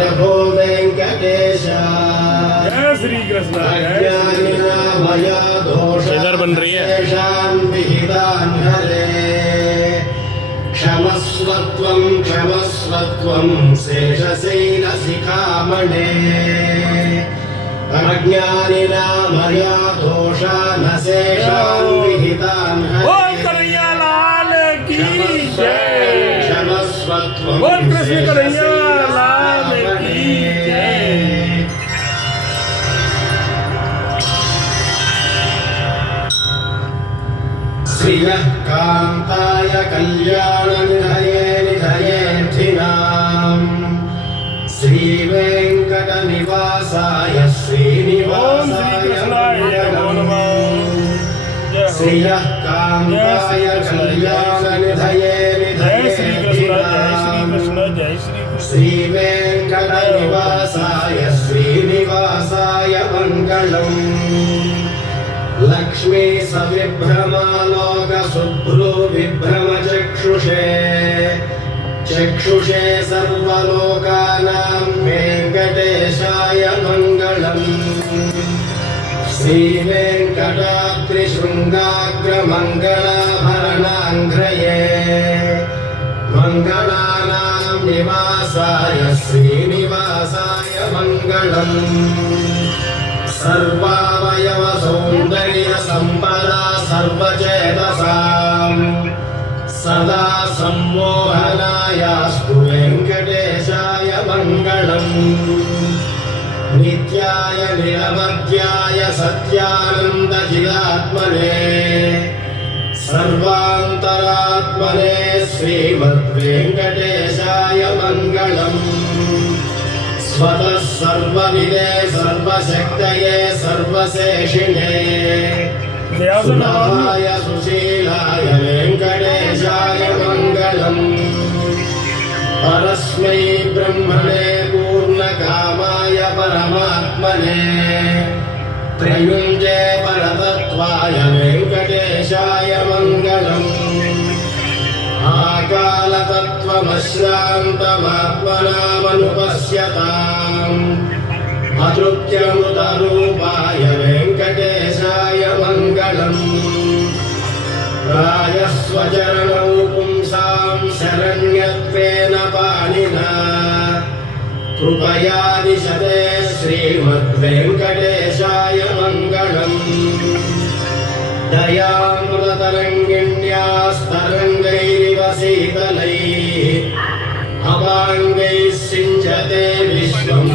प्रभो वेंकटेश जय श्री कृष्ण मया दोष इधर बन रही है विहितान् हरे क्षमस्वत्वं क्षमस्वत्वं शेषशैलशिखामणे अज्ञानिना मया दोषा न शेषान् विहितान् हरे क्षमस्वत्वं श्रियः कान्ताय कल्याणनिधये निधयेऽर्थिनाम् श्रीवेङ्कटनिवासाय श्रीनिवासाय मंगलम् श्रियः कान्ताय कल्याणनिधये निधयेऽर्थिनाम् श्रीवेङ्कटनिवासाय श्रीनिवासाय मंगलम् लक्ष्मी सविभ्रमालोक शुभ्रो विभ्रम चक्षुषे चक्षुषे सर्वलोकानां वेंकटेशाय मंगलम् श्रीवेंकटाद्रिशृंगाग्रमंगलाभरणाङ्घ्रये मंगलानां निवासाय श्रीनिवासाय मंगलम् सर्वावयव सौंदर्य संपदा सर्वचेतसाम् सदा सम्मोहनायास्तु वेंकटेशाय मंगलम् नित्याय निरवध्याय सत्यानन्दचिदात्मने सर्वान्तरात्मने श्रीमद्वेंकटेशाय मंगलम् स्वतः सर्वविदे सर्वशक्तये सर्वशेषिणे सुधाय सुशीलाय वेंकटेशाय मंगलम् परस्मै ब्रह्मणे पूर्णकामाय परमात्मने त्रयुञ्जे परतत्त्वाय वेंकटेशाय मंगलम् आकालतत्त्वमश्रान्तमात्मनामनुपश्यताम् अतृप्त्यमृतरूपाय वेंकटेशाय मंगलम् प्रायः स्वचरणौ पुंसां शरण्यत्वेन पाणिना कृपया दिशते श्रीमद्वेंकटेशाय मंगलम् दयामृततरङ्गिण्यास्तरङ्गैरिव शीतलैः अवाङ्गैः सिञ्चते विश्वम्